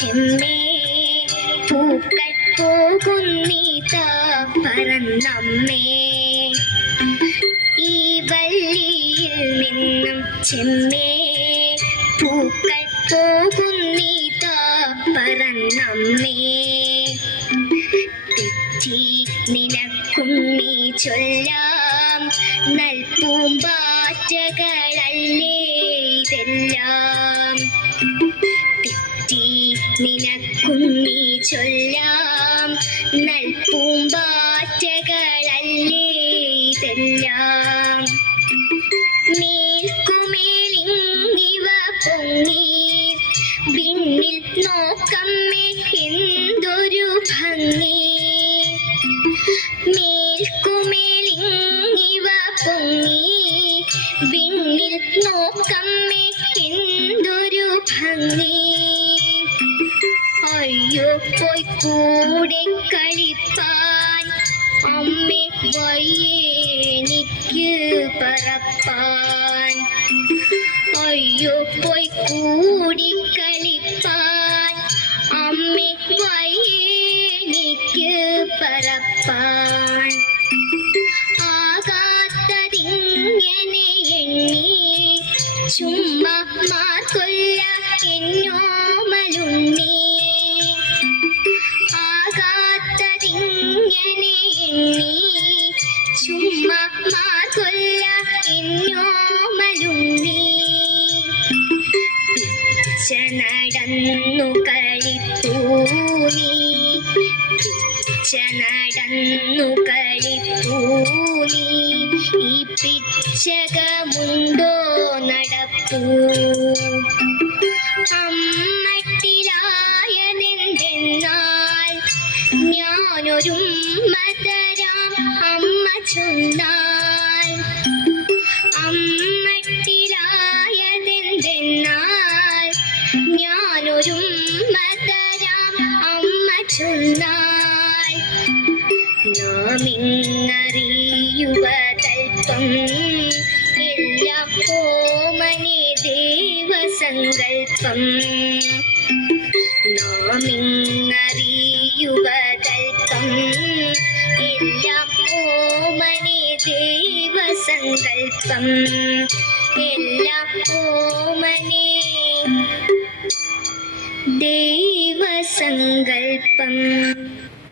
ചെമ്മേ പൂക്കൾ പോകുന്നീതാ പറന്നമ്മേ. ഈ വള്ളിയിൽ നിന്നും ചെമ്മേ പൂക്കൾ പോകുന്നീതാ പറന്നമ്മേ. തെറ്റി നിനക്കും നീ ചൊല്ലാം. നൽപ്പൂമ്പാറ്റകളല്ലേ ഇതെല്ലാം? നിനക്കും നീ ചൊല്ലാം നൽപൂമ്പാറ്റകളല്ലേ ഇതെല്ലാം? മേൽക്കുമേലിങ്ങിവ പൊങ്ങി വിണ്ണിൽ നോക്കമ്മേ എന്തൊരു ഭംഗി? മേൽക്കുമേലിങ്ങിവ പൊങ്ങി വിണ്ണിൽ നോക്കമ്മേ എന്തൊരു ഭംഗി? ஐயோ போய் கூடை கழிப்பான் அம்மே வயேனிக்கு பரப்பான் ஐயோ போய் கூடி கழிப்பான் എണ്ണി ചുമ്മാ മാർക്കൊല്ല എന്നോമലുണ്ണി പിച്ച നടന്നു പിച്ച നടന്നു കളിപ്പൂനി. ഈ പിച്ചകമുണ്ടോ നടപ്പൂ? അമ്മട്ടിലായതെന്തെന്നാൽ ഞാനൊരു മതരാം അമ്മ ചൊന്നാൽ അമ്മട്ടിലായതെന്തെന്നാൽ ഞാനൊരു മതരാം അമ്മ ചൊന്നാൽ നാം ഇന്നറിയുവതൽപ്പം എല്ലാ കോമനെ ദേവസങ്കൽപ്പം നാം ഇന്നറിയുവതൽപ്പം എല്ലാം ഓമനെ ദേവസങ്കൽപ്പം. എല്ലാം ഓമനെ ദേവസങ്കൽപ്പം.